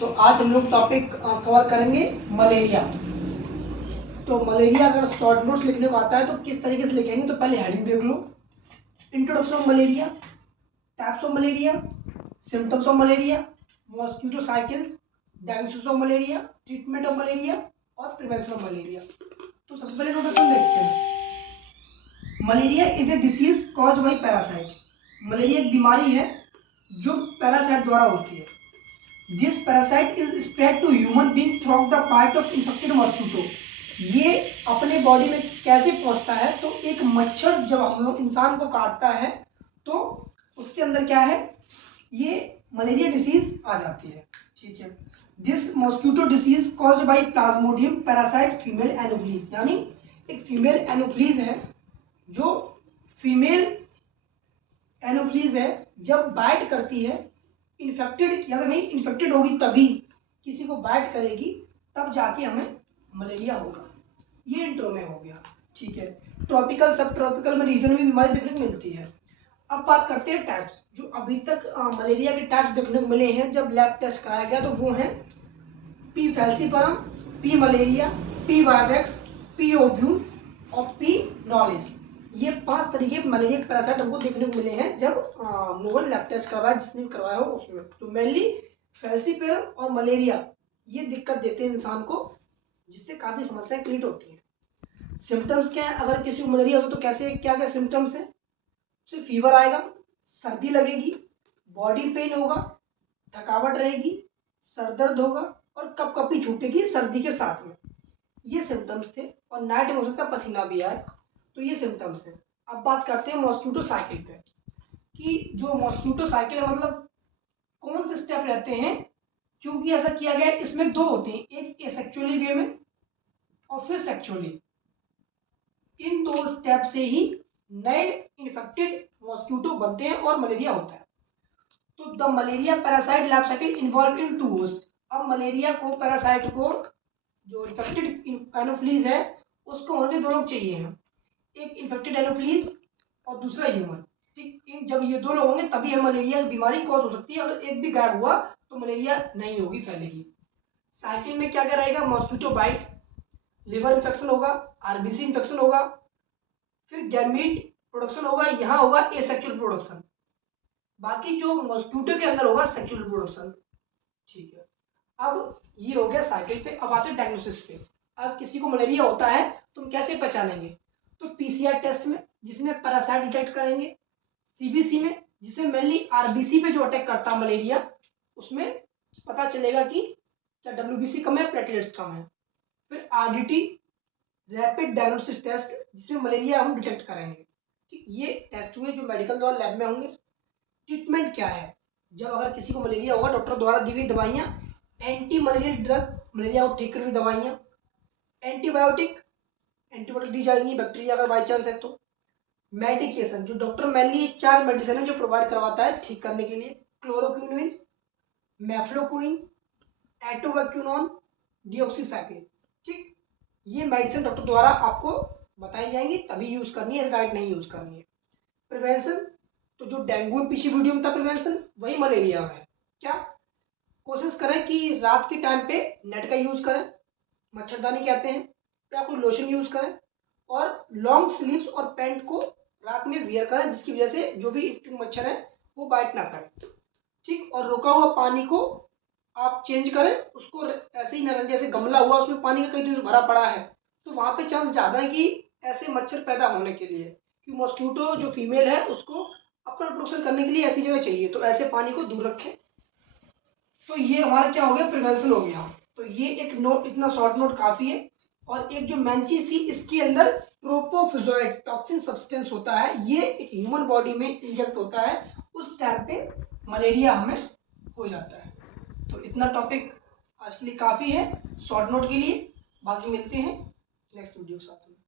तो आज हम लोग टॉपिक कवर करेंगे मलेरिया। तो मलेरिया अगर शॉर्ट नोट्स लिखने को आता है तो किस तरीके से लिखेंगे, तो पहले हेडिंग देख लो। Introduction of malaria, types of malaria, symptoms of malaria, mosquito cycles, diagnosis of malaria, treatment of malaria और प्रिवेंशन ऑफ मलेरिया। तो सबसे पहले इंट्रोडक्शन देखते हैं। Malaria is a disease caused by parasite. Malaria एक बीमारी है जो पैरासाइट द्वारा होती है। This parasite is spread to human being through the bite of infected mosquito। ये अपने बॉडी में कैसे पहुंचता है, तो एक मच्छर जब हम लोग इंसान को काटता है तो उसके अंदर क्या है, ये मलेरिया डिसीज आ जाती है। ठीक है। This mosquito disease caused by Plasmodium parasite female Anopheles, यानी एक फीमेल एनोफ्लीज है जो फीमेल एनोफ्लीज है, जब बाइट करती है इन्फेक्टेड या नहीं इन्फेक्टेड होगी तभी किसी को बाइट करेगी, तब जाके हमें मलेरिया होगा। ये इंट्रो में हो गया। ठीक है। ट्रॉपिकल सब ट्रॉपिकल में रीजन में बीमारी देखने को मिलती है। अब बात करते हैं टाइप्स। जो अभी तक मलेरिया के टाइप्स देखने को मिले हैं जब लैब टेस्ट कराया गया, तो वो हैं P falciparum, P malaria, P vivax, P ovale और पी नॉलेज। ये 5 तरीके मलेरिया के पैरासाइट हमको देखने को मिले हैं जब हम लोगों ने लैब टेस्ट करवाया, जिसने करवाया हो उसमें। तो मेनली फैल्सीपेरम और मलेरिया ये दिक्कत देते हैं इंसान को, जिससे काफ़ी समस्याएं क्रिएट होती हैं। सिम्टम्स क्या है, अगर किसी को मलेरिया हो तो कैसे क्या क्या सिम्टम्स है? उससे फीवर आएगा, सर्दी लगेगी, बॉडी पेन होगा, थकावट रहेगी, सर दर्द होगा और कपकपी छूटेगी सर्दी के साथ में। ये सिम्टम्स थे। और नाइट में हो सकता है पसीना भी आए। तो ये सिम्टम्स हैं। अब बात करते हैं मॉस्किटो साइकिल पे, कि जो मॉस्किटो साइकिल है मतलब कौन से स्टेप रहते हैं। क्योंकि ऐसा किया गया है, इसमें 2 होते हैं, एक एसेक्सुअली वे में और फिर सेक्सुअली। इन 2 स्टेप से ही नए इन्फेक्टेड मॉस्किटो बनते हैं और मलेरिया होता है। तो the malaria parasite life cycle involve in 2 host. अब मलेरिया को, पैरासाइट को, जो इन्फेक्टेड एनोफ्लीज है उसको ओनली 2 लोग चाहिए हैं, एक इन्फेक्टेड एनोफ्लीज और दूसरा ह्यूमन। ठीक, जब ये 2 लोग होंगे तभी हमें मलेरिया की बीमारी कॉज हो सकती है। अगर एक भी गायब हुआ तो मलेरिया नहीं होगी, फैलेगी। साइकिल में क्या क्या रहेगा? मॉस्किटो बाइट, लिवर इन्फेक्शन होगा, आरबीसी इन्फेक्शन होगा, फिर गैमीट प्रोडक्शन होगा, यहाँ होगा एसेक्सुअल प्रोडक्शन। बाकी जो मॉस्किटो के अंदर होगा सेक्सुअल प्रोडक्शन। ठीक है। अब ये हो गया साइकिल पे। अब आते हैं डायग्नोसिस पे। अगर किसी को मलेरिया होता है तो हम कैसे पहचानेंगे? तो पीसीआर टेस्ट में, जिसमें पैरासाइट डिटेक्ट करेंगे, सीबीसी में, जिसमें मेनली आरबीसी पे जो अटैक करता है मलेरिया, उसमें पता चलेगा कि क्या डब्ल्यूबीसी कम है, प्लेटलेट्स कम है। फिर आरडीटी, रैपिड डायग्नोस्टिक टेस्ट, जिसमें मलेरिया हम डिटेक्ट करेंगे। ठीक, ये टेस्ट हुए जो मेडिकल द्वारा लैब में होंगे। ट्रीटमेंट क्या है? जब अगर किसी को मलेरिया होगा, डॉक्टर द्वारा दी गई दवाइयाँ, एंटी मलेरियल ड्रग, मलेरिया को ठीक करने की दवाइयाँ, एंटीबायोटिक दी जाएंगी बैक्टीरिया अगर बाई चांस है तो। मेडिकेशन, जो डॉक्टर मेनली 4 मेडिसिन है जो प्रोवाइड करवाता है ठीक करने के लिए: क्लोरोक्विनिन, मेफ्लोक्विन, एटोवैक्यूनॉन, डिऑक्सीसाइक्लिन। ठीक, ये मेडिसिन डॉक्टर द्वारा आपको बताई जाएंगी, तभी यूज करनी है, राइट नहीं यूज करनी है। प्रिवेंशन, तो जो डेंगू में पिछली वीडियो में था प्रिवेंशन, वही मलेरिया में है। क्या? कोशिश करें कि रात के टाइम पे नेट का यूज करें, मच्छरदानी कहते हैं, या कोई लोशन यूज करें, और लॉन्ग स्लीव्स और पैंट को रात में वियर करें, जिसकी वजह से जो भी मच्छर है वो बाइट ना करें। ठीक, और रुका हुआ पानी को आप चेंज करें, उसको ऐसे ही ना, जैसे गमला हुआ उसमें पानी का कई दिन से भरा पड़ा है तो वहां पे चांस ज्यादा है कि ऐसे मच्छर पैदा होने के लिए, कि मॉस्किटो जो फीमेल है उसको अपना प्रोडक्शन करने के लिए ऐसी जगह चाहिए, तो ऐसे पानी को दूर रखें। तो ये हमारा क्या हो गया? प्रिवेंशन हो गया। तो ये एक नोट, इतना शॉर्ट नोट काफी है। और एक जो मेन चीज थी, इसके अंदर प्रोपोफिजोइड टॉक्सिन सब्सटेंस होता है, ये एक ह्यूमन बॉडी में इंजेक्ट होता है, उस टाइम पे मलेरिया हमें हो जाता है। तो इतना टॉपिक आज के लिए काफी है शॉर्ट नोट के लिए। बाकी मिलते हैं नेक्स्ट वीडियो के साथ।